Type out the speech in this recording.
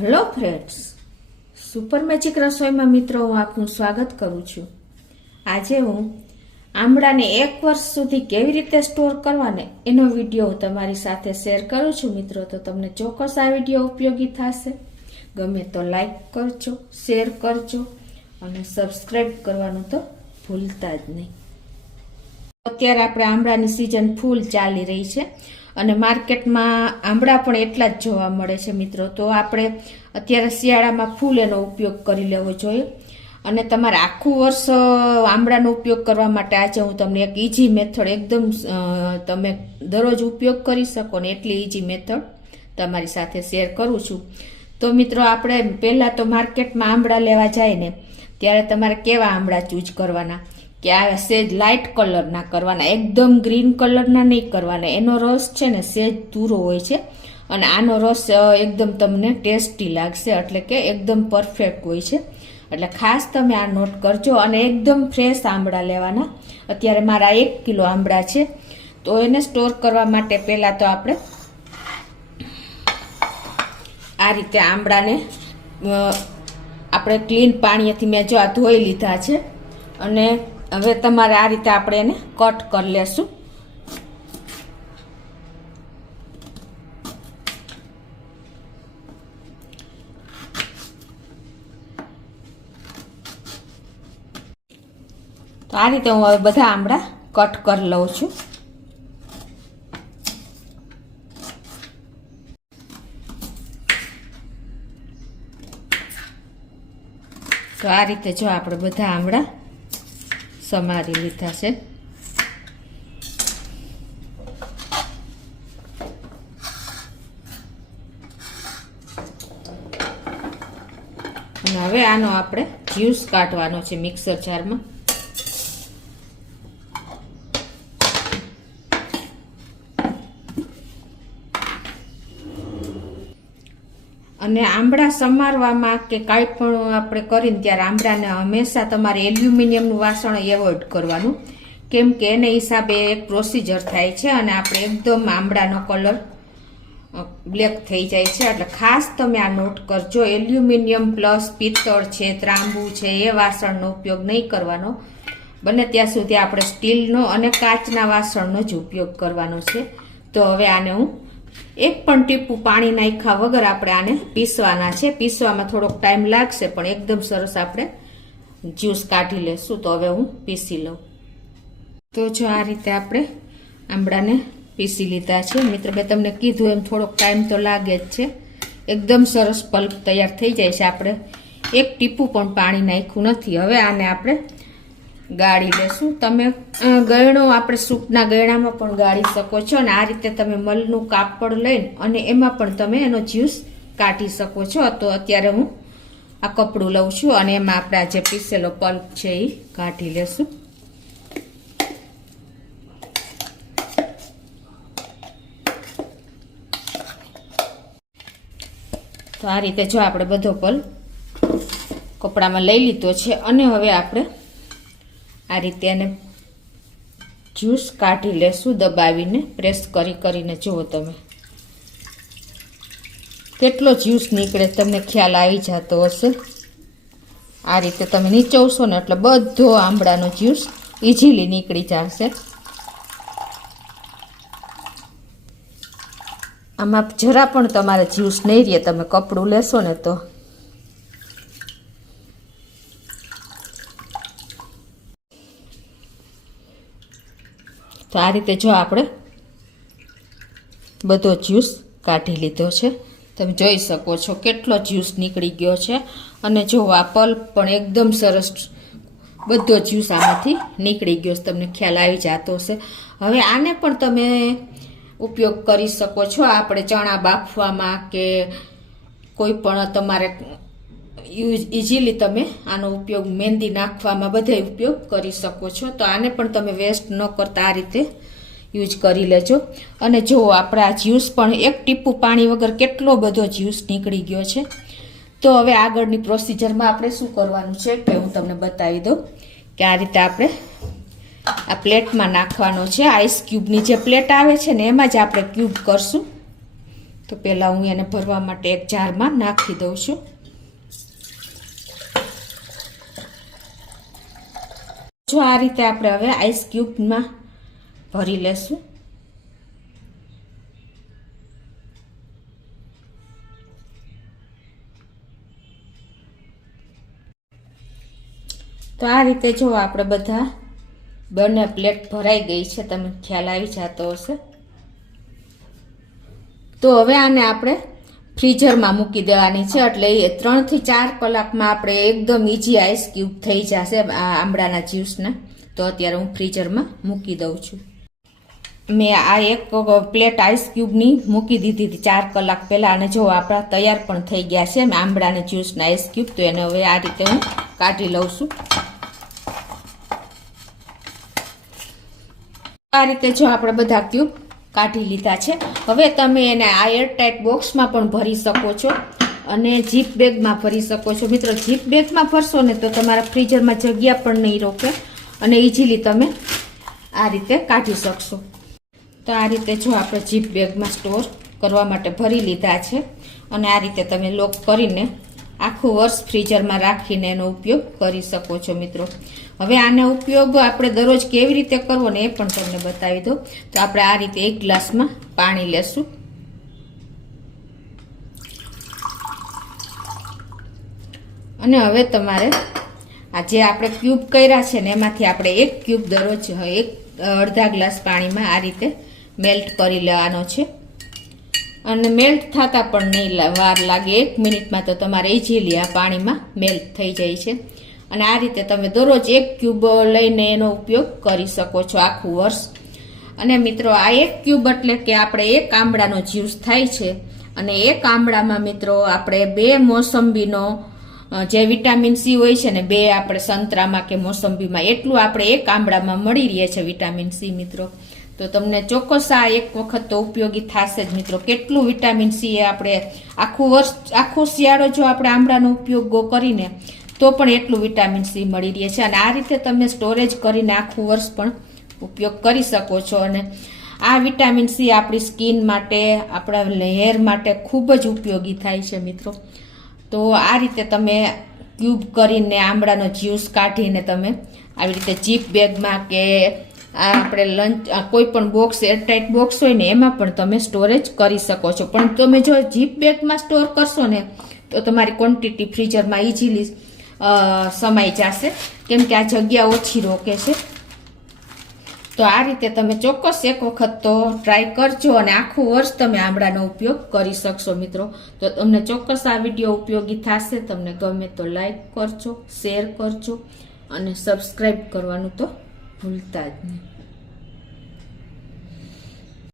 Hello friends, super magic રસોઈમાં મિત્રો હું આપનું સ્વાગત કરું છું। આજે હું આમળાને 1 વર્ષ સુધી કેવી રીતે સ્ટોર કરવાને એનો વિડીયો હું તમારી સાથે શેર કરું છું મિત્રો। તો તમને ચોક્કસ આ વિડીયો ઉપયોગી થશે। ગમે તો લાઈક કરજો, શેર કરજો અને સબસ્ક્રાઈબ કરવાનું તો ભૂલતા જ નહીં। અત્યારે આપણે આમળાની સિઝન ફૂલ ચાલી રહી છે અને માર્કેટમાં આમળા પણ એટલા જ જોવા મળે છે મિત્રો। તો આપણે અત્યારે શિયાળામાં ફૂલ એનો ઉપયોગ કરી લેવો જોઈએ અને તમારે આખું વર્ષ આમળાનો ઉપયોગ કરવા માટે આજે હું તમને એક ઈઝી મેથડ એકદમ તમે દરરોજ ઉપયોગ કરી શકો ને એટલી ઈઝી મેથડ તમારી સાથે શેર કરું છું। તો મિત્રો આપણે પહેલાં તો માર્કેટમાં આમળા લેવા જાય ને ત્યારે તમારે કેવા આમળા ચૂઝ કરવાના કે આ સેજ લાઇટ કલરના કરવાના, એકદમ ગ્રીન કલરના નહીં કરવાના। એનો રસ છે ને સેજ ધૂરો હોય છે અને આનો રસ એકદમ તમને ટેસ્ટી લાગશે, એટલે કે એકદમ પરફેક્ટ હોય છે। એટલે ખાસ તમે આ નોટ કરજો અને એકદમ ફ્રેશ આમળા લેવાના। અત્યારે મારા 1 કિલો આમળા છે તો એને સ્ટોર કરવા માટે પહેલાં તો આ રીતે આમળાને આપણે ક્લીન પાણીથી મેં જો આ ધોઈ લીધા છે અને હવે તમારે આ રીતે આપણે એને કટ કરી લેશું। તો આ રીતે હું હવે બધા આમળા કટ કરી લઉં છું। તો આ રીતે જો આપણે બધા આમળા સમારી લીધા છે। અને હવે આનો આપણે જ્યુસ કાઢવાનો છે મિક્સર જારમાં। અને આમળા સમારવામાં કે કાંઈ પણ આપણે કરીને ત્યારે આમળાને હંમેશા તમારે એલ્યુમિનિયમનું વાસણ એવોઇડ કરવાનું, કેમ કે એને હિસાબે એક પ્રોસિજર થાય છે અને આપણે એકદમ આમળાનો કલર બ્લેક થઈ જાય છે। એટલે ખાસ તમે આ નોટ કરજો, એલ્યુમિનિયમ પ્લસ પિત્તળ છે, ત્રાંબુ છે એ વાસણનો ઉપયોગ નહીં કરવાનો। બને ત્યાં સુધી આપણે સ્ટીલનો અને કાચના વાસણનો જ ઉપયોગ કરવાનો છે। તો હવે આને હું એક પણ ટીપું પાણી નાખ્યા વગર આપણે આને પીસવાના છે। પીસવામાં થોડોક ટાઈમ લાગશે પણ એકદમ સરસ આપણે જ્યુસ કાઢી લેશું। તો હવે હું પીસી લઉં। તો જો આ રીતે આપણે આમળાને પીસી લીધા છે મિત્રો। મેં તમને કીધું એમ થોડોક ટાઈમ તો લાગે જ છે, એકદમ સરસ પલ્પ તૈયાર થઈ જાય છે। આપણે એક ટીપું પણ પાણી નાખ્યું નથી। હવે આને આપણે ગાળી લેશું। તમે ગળણો આપણે સૂપના ગળણામાં પણ ગાળી શકો છો અને આ રીતે તમે મલનું કાપડ લઈને અને એમાં પણ તમે એનો જ્યુસ કાઢી શકો છો। તો અત્યારે હું આ કપડું લઉં છું અને એમાં આપણે આ જે પીસેલો પલ્પ છે એ કાઢી લેશું। તો આ રીતે જો આપણે બધો પલ્પ કપડામાં લઈ લીધો છે અને હવે આપણે આ રીતે એને જ્યુસ કાઢી લેશું દબાવીને, પ્રેસ કરીને। જુઓ તમે કેટલો જ્યુસ નીકળે તમને ખ્યાલ આવી જતો હશે। આ રીતે તમે નીચોવશો ને એટલે બધો આમળાનો જ્યુસ ઇઝીલી નીકળી જશે। આમાં જરા પણ તમારે જ્યુસ નહીં રહે, તમે કપડું લેશો ને તો આ રીતે જો આપણે બધો જ્યુસ કાઢી લીધો છે। તમે જોઈ શકો છો કેટલો જ્યુસ નીકળી ગયો છે અને જો આ પલ્પ પણ એકદમ સરસ બધો જ્યુસ આમાંથી નીકળી ગયો છે, તમને ખ્યાલ આવી જતો હશે। હવે આને પણ તમે ઉપયોગ કરી શકો છો આપણે ચણા બાફવામાં કે કોઈ પણ તમારે ઇઝીલી તમે આનો ઉપયોગ મહેંદી નાખવામાં બધે ઉપયોગ કરી શકો છો। તો આને પણ તમે વેસ્ટ ન કરતા આ રીતે યુઝ કરી લેજો। અને જો આપણે આ જ્યુસ પણ એક ટીપું પાણી વગર કેટલો બધો જ્યુસ નીકળી ગયો છે। તો હવે આગળની પ્રોસિજરમાં આપણે શું કરવાનું છે કે હું તમને બતાવી દઉં કે આ રીતે આપણે આ પ્લેટમાં નાખવાનો છે। આઈસ ક્યુબની જે પ્લેટ આવે છે ને એમાં જ આપણે ક્યુબ કરશું। તો પહેલાં હું એને ભરવા માટે એક જારમાં નાખી દઉં છું. જો આ રીતે આપણે હવે આઈસ ક્યુબમાં ભરી લેશું. તો આ રીતે જો આપણે બધા બંને પ્લેટ ભરાઈ ગઈ છે, તમને ખ્યાલ આવી જતો હશે. તો હવે આને આપણે ફ્રીઝરમાં મૂકી દેવાની છે, એટલે 3 થી 4 કલાકમાં આપણે એકદમ ઈઝી આઈસ ક્યુબ થઈ જશે આ આંબળાના જ્યુસને. તો અત્યારે હું ફ્રીઝરમાં મૂકી દઉં છું. મેં આ એક પ્લેટ આઈસ ક્યુબની મૂકી દીધી હતી 4 કલાક પહેલાં, અને જો આપણા તૈયાર પણ થઈ ગયા છે આંબળાના જ્યુસના આઈસ ક્યુબ. તો એને હવે આ રીતે હું કાઢી લઉં છું. આ રીતે જો આપણે બધા ક્યુબ કાઢી લીધા છે. હવે તમે એને આ એરટાઇટ બોક્સમાં પણ ભરી શકો છો અને જીપ બેગમાં ભરી શકો છો. મિત્રો, જીપ બેગમાં ભરશો ને તો તમારા ફ્રીઝરમાં જગ્યા પણ નહીં રોકે અને ઇઝીલી તમે આ રીતે કાઢી શકશો. તો આ રીતે જો આપણે જીપ બેગમાં સ્ટોર કરવા માટે ભરી લીધા છે, અને આ રીતે તમે લોક કરીને આખું વર્ષ ફ્રીઝરમાં રાખીને એનો ઉપયોગ કરી શકો છો. મિત્રો, હવે આનો ઉપયોગ આપણે દરરોજ કેવી રીતે કરવો ને એ પણ તમને બતાવી દો. તો આપણે આ રીતે 1 ગ્લાસમાં પાણી લેશું. અને હવે તમારે આ જે આપણે ક્યુબ કર્યા છે ને એમાંથી આપણે 1 ક્યુબ દરરોજ અડધા ગ્લાસ પાણીમાં આ રીતે મેલ્ટ કરી લેવાનો છે. અને મેલ્ટ થતા પણ નહીં વાર લાગે, 1 મિનિટમાં તો તમારે ઇઝીલી આ પાણીમાં મેલ્ટ થઈ જાય છે. અને આ રીતે તમે દરરોજ 1 ક્યુબ લઈને એનો ઉપયોગ કરી શકો છો આખું વર્ષ. અને મિત્રો, આ 1 ક્યુબ એટલે કે આપણે 1 આંબળાનો જ્યુસ થાય છે. અને 1 આંબળામાં મિત્રો આપણે 2 મોસંબીનો જે વિટામિન સી હોય છે ને, 2 આપણે સંતરામાં કે મોસંબીમાં એટલું આપણે 1 આંબળામાં મળી રહે છે વિટામિન સી. મિત્રો, તો તમને ચોક્કસ આ એક વખત તો ઉપયોગી થશે જ. મિત્રો, કેટલું વિટામિન સી એ આપણે આખું વર્ષ આખો શિયાળો જો આપણે આંબળાનો ઉપયોગ કરીને તો પણ એટલું વિટામિન સી મળી રહે છે. અને આ રીતે તમે સ્ટોરેજ કરીને આખું વર્ષ પણ ઉપયોગ કરી શકો છો. અને આ વિટામિન સી આપણી સ્કિન માટે, આપણા હેર માટે ખૂબ જ ઉપયોગી થાય છે. મિત્રો, તો આ રીતે તમે ક્યુબ કરીને આંબળાનો જ્યુસ કાઢીને તમે આવી રીતે જીપ બેગમાં કે આપણે લંચ કોઈ પણ બોક્સ એરટાઇટ બોક્સ હોય ને એમાં પણ તમે સ્ટોરેજ કરી શકો છો. પણ તમે જો જીપ બેગમાં સ્ટોર કરશો ને તો તમારી ક્વોન્ટિટી ફ્રીઝરમાં ઇઝીલી સમાઈ જશે, કેમ કે આ જગ્યા ઓછી રોકે છે. તો આ રીતે તમે ચોક્કસ એક વખત તો ટ્રાય કરજો અને આખું વર્ષ તમે આંબળાનો ઉપયોગ કરી શકશો. મિત્રો, તો તમને ચોક્કસ આ વિડીયો ઉપયોગી થશે. તમને ગમે તો લાઈક કરજો, શેર કરજો અને સબસ્ક્રાઈબ કરવાનું તો ભૂલતા જ નહીં.